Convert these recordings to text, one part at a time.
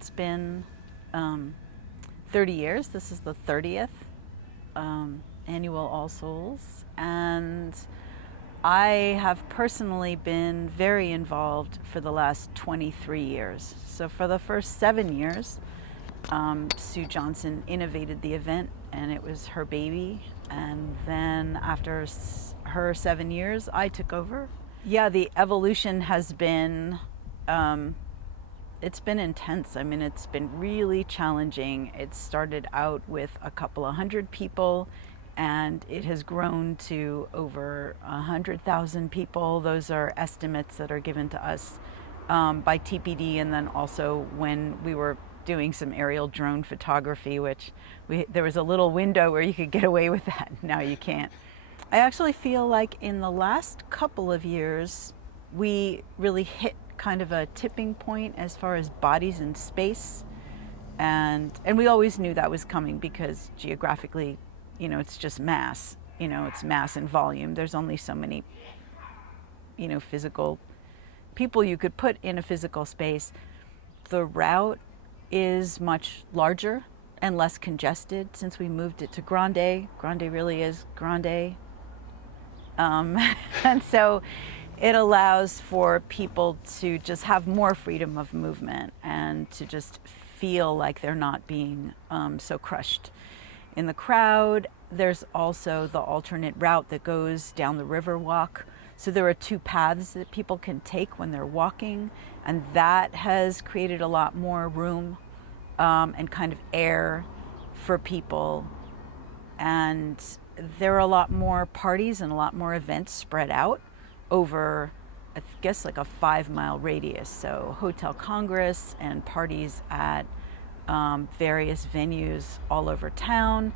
It's been 30 years. This is the 30th annual All Souls, and I have personally been very involved for the last 23 years. So for the first 7 years, Sue Johnson innovated the event, and it was her baby. And then after her 7 years, I took over. Yeah, the evolution has been, it's been intense. I mean, it's been really challenging. It started out with a couple of hundred people, and it has grown to over 100,000 people. Those are estimates that are given to us by TPD, and then also when we were doing some aerial drone photography, which there was a little window where you could get away with that. Now you can't. I actually feel like in the last couple of years, we really hit kind of a tipping point as far as bodies in space. And we always knew that was coming because geographically, you know, it's just mass. You know, it's mass and volume. There's only so many, you know, physical people you could put in a physical space. The route is much larger and less congested since we moved it to Grande. Grande really is Grande. And so it allows for people to just have more freedom of movement and to just feel like they're not being so crushed in the crowd. There's also the alternate route that goes down the river walk. So there are two paths that people can take when they're walking, and that has created a lot more room and kind of air for people. And there are a lot more parties and a lot more events spread out over, I guess, like a 5-mile radius. So Hotel Congress and parties at various venues all over town.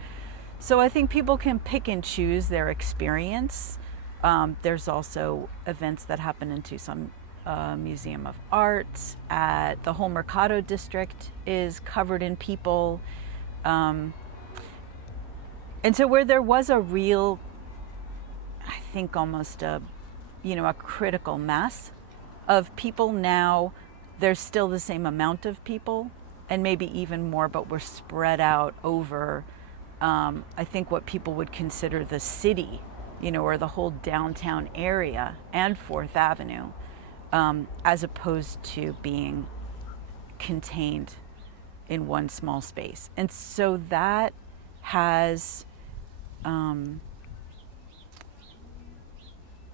So I think people can pick and choose their experience. There's also events that happen in Tucson Museum of Art. At the whole Mercado district is covered in people. And so where there was a real, I think almost a critical mass of people, now there's still the same amount of people and maybe even more, but we're spread out over, I think what people would consider the city, you know, or the whole downtown area and 4th Avenue, as opposed to being contained in one small space. And so that has,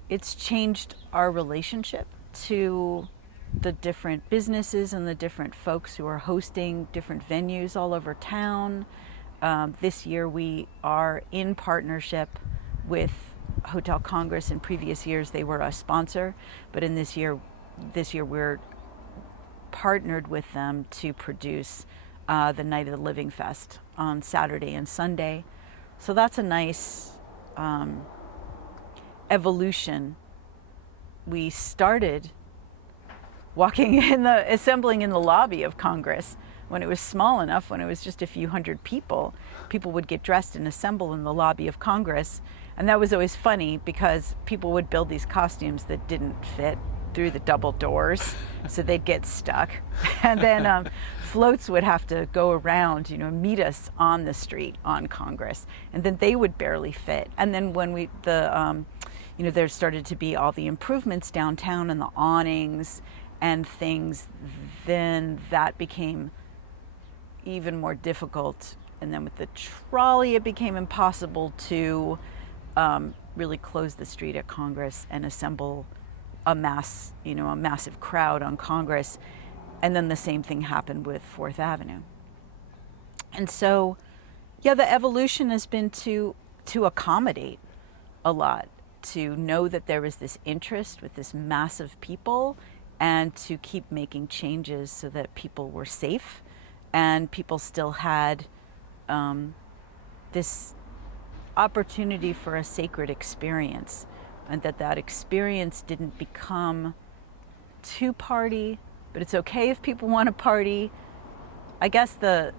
it's changed our relationship to the different businesses and the different folks who are hosting different venues all over town. This year we are in partnership with Hotel Congress. In previous years they were a sponsor, but in this year we're partnered with them to produce the Night of the Living Fest on Saturday and Sunday. So that's a nice evolution. We started assembling in the lobby of Congress when it was small enough, when it was just a few hundred people. People would get dressed and assemble in the lobby of Congress. And that was always funny because people would build these costumes that didn't fit through the double doors, so they'd get stuck. And then floats would have to go around, you know, meet us on the street on Congress, and then they would barely fit. And then when there started to be all the improvements downtown and the awnings and things, then that became even more difficult. And then with the trolley, it became impossible to really close the street at Congress and assemble a massive crowd on Congress. And then the same thing happened with 4th Avenue. And so, yeah, the evolution has been to accommodate a lot, to know that there was this interest with this mass of people, and to keep making changes so that people were safe and people still had this opportunity for a sacred experience, and that experience didn't become too party, but it's okay if people want to party. I guess to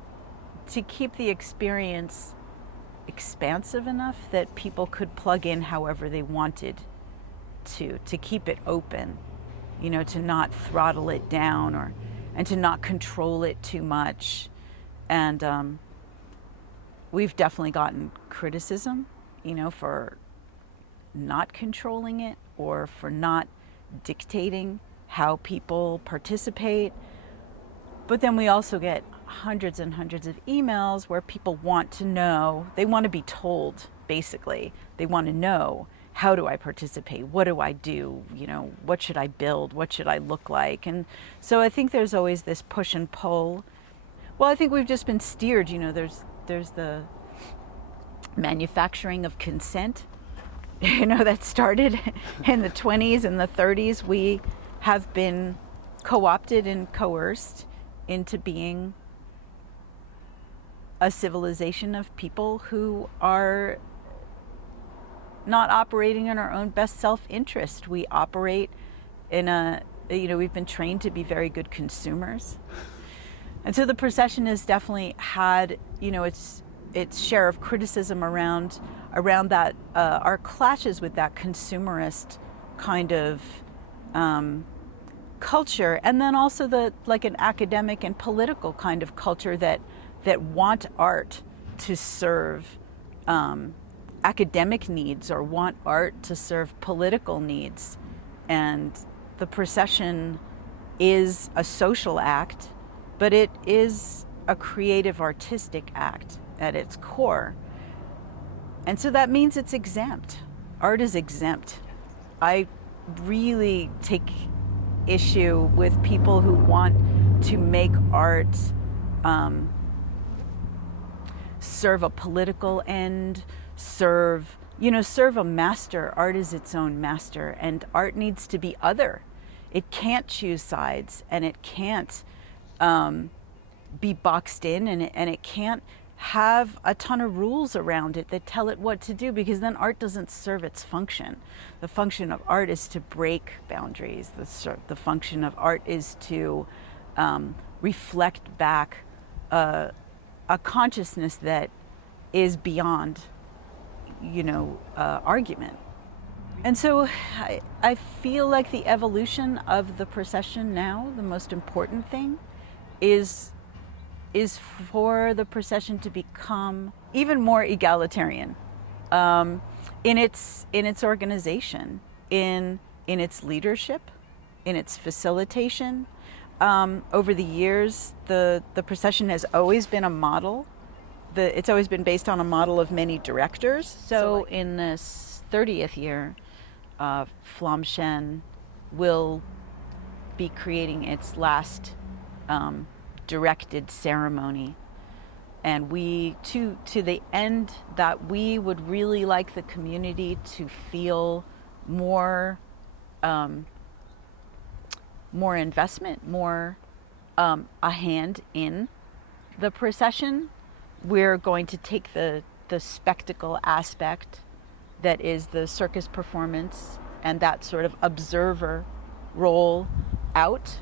keep the experience expansive enough that people could plug in however they wanted to keep it open, you know, to not throttle it down or and to not control it too much. And we've definitely gotten criticism, for not controlling it or for not dictating how people participate. But then we also get hundreds and hundreds of emails where people want to know, they want to be told, basically. They want to know, how do I participate? What do I do? What should I build? What should I look like? And so I think there's always this push and pull. Well, I think we've just been steered, there's the manufacturing of consent, that started in the 20s and the 30s. We have been co-opted and coerced into being a civilization of people who are not operating in our own best self-interest. We operate we've been trained to be very good consumers. And so the procession has definitely had, its share of criticism around that, our clashes with that consumerist kind of culture, and then also an academic and political kind of culture that want art to serve academic needs or want art to serve political needs. And the procession is a social act, but it is a creative artistic act at its core. And so that means it's exempt. Art is exempt. I really take issue with people who want to make art serve a political end, serve a master. Art is its own master, and art needs to be other. It can't choose sides, and it can't be boxed in, and it can't have a ton of rules around it that tell it what to do, because then art doesn't serve its function. The function of art is to break boundaries. The function of art is to reflect back a consciousness that is beyond, argument. And so I feel like the evolution of the procession now, the most important thing is for the procession to become even more egalitarian in its organization, in its leadership, in its facilitation. Over the years, the procession has always been a model. It's always been based on a model of many directors. So in this 30th year, Flamchen will be creating its last directed ceremony, and we to the end that we would really like the community to feel more investment, more a hand in the procession. We're going to take the spectacle aspect that is the circus performance and that sort of observer role out.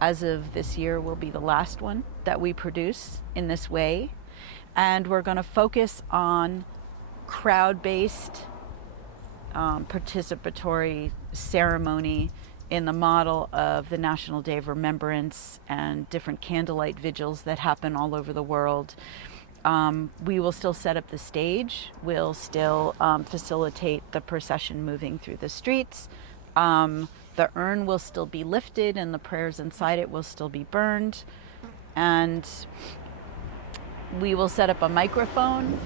As of this year will be the last one that we produce in this way. And we're going to focus on crowd-based participatory ceremony in the model of the National Day of Remembrance and different candlelight vigils that happen all over the world. We will still set up the stage. We'll still facilitate the procession moving through the streets. The urn will still be lifted and the prayers inside it will still be burned. And we will set up a microphone.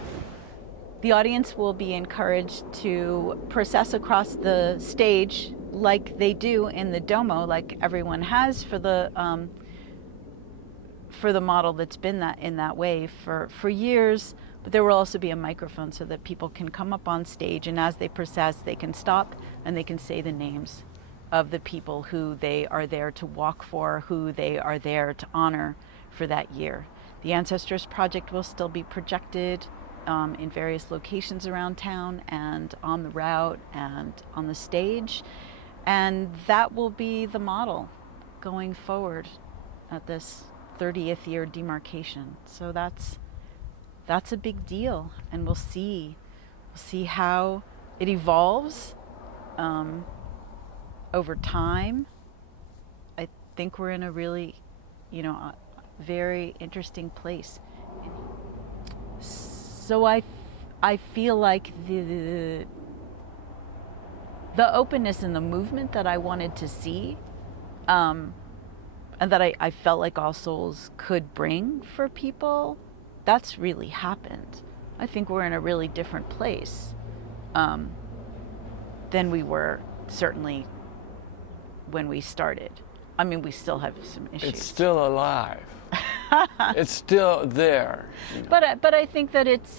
The audience will be encouraged to process across the stage like they do in the Domo, like everyone has for the model that's been in that way for years. But there will also be a microphone so that people can come up on stage, and as they process, they can stop and they can say the names of the people who they are there to walk for, who they are there to honor for that year. The Ancestors Project will still be projected in various locations around town and on the route and on the stage. And that will be the model going forward at this 30th year demarcation. So that's a big deal, and we'll see how it evolves over time. I think we're in a really a very interesting place. So I feel like the openness and the movement that I wanted to see, and that I felt like All Souls could bring for people, that's really happened. I think we're in a really different place than we were certainly when we started. I mean, we still have some issues. It's still alive. It's still there. But I think that its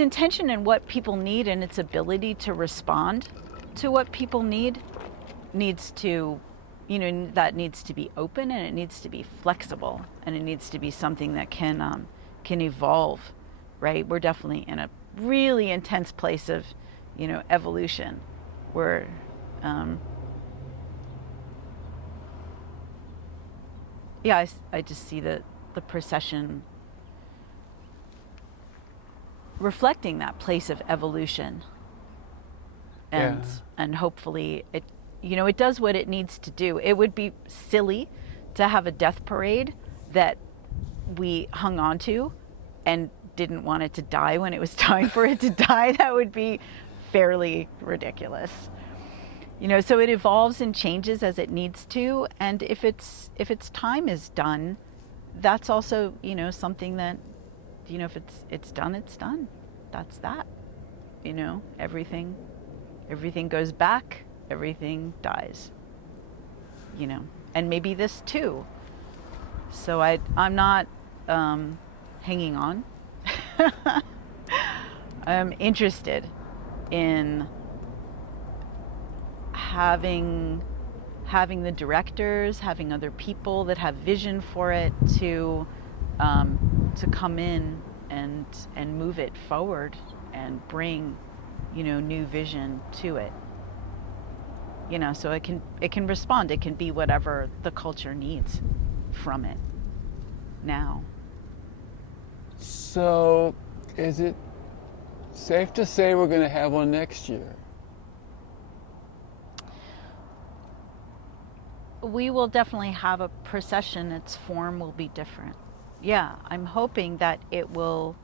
intention and what people need and its ability to respond to what people needs to, that needs to be open, and it needs to be flexible, and it needs to be something that can evolve, right? We're definitely in a really intense place of, evolution. We're I just see the procession reflecting that place of evolution, and hopefully it does what it needs to do. It would be silly to have a death parade that we hung on to and didn't want it to die when it was time for it to die. That would be fairly ridiculous. So it evolves and changes as it needs to, and if its time is done, that's also, something that, if it's done, it's done. That's that. Everything goes back, everything dies. And maybe this too. So I'm not hanging on. I'm interested in having the directors, having other people that have vision for it to come in and move it forward and bring, new vision to it. So it can respond. It can be whatever the culture needs from it now. So is it safe to say we're going to have one next year? We will definitely have a procession. Its form will be different. Yeah, I'm hoping that it will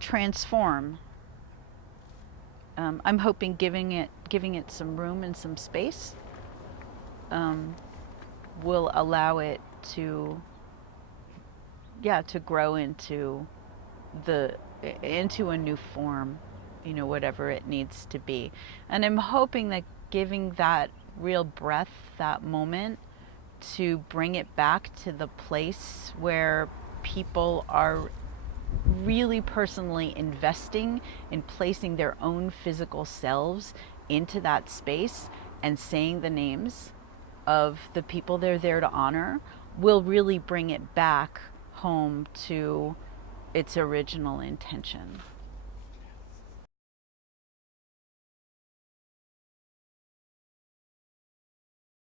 transform. I'm hoping giving it some room and some space will allow it to grow into a new form, whatever it needs to be. And I'm hoping that giving that real breath, that moment, to bring it back to the place where people are really personally investing in placing their own physical selves into that space and saying the names of the people they're there to honor, will really bring it back home to its original intention.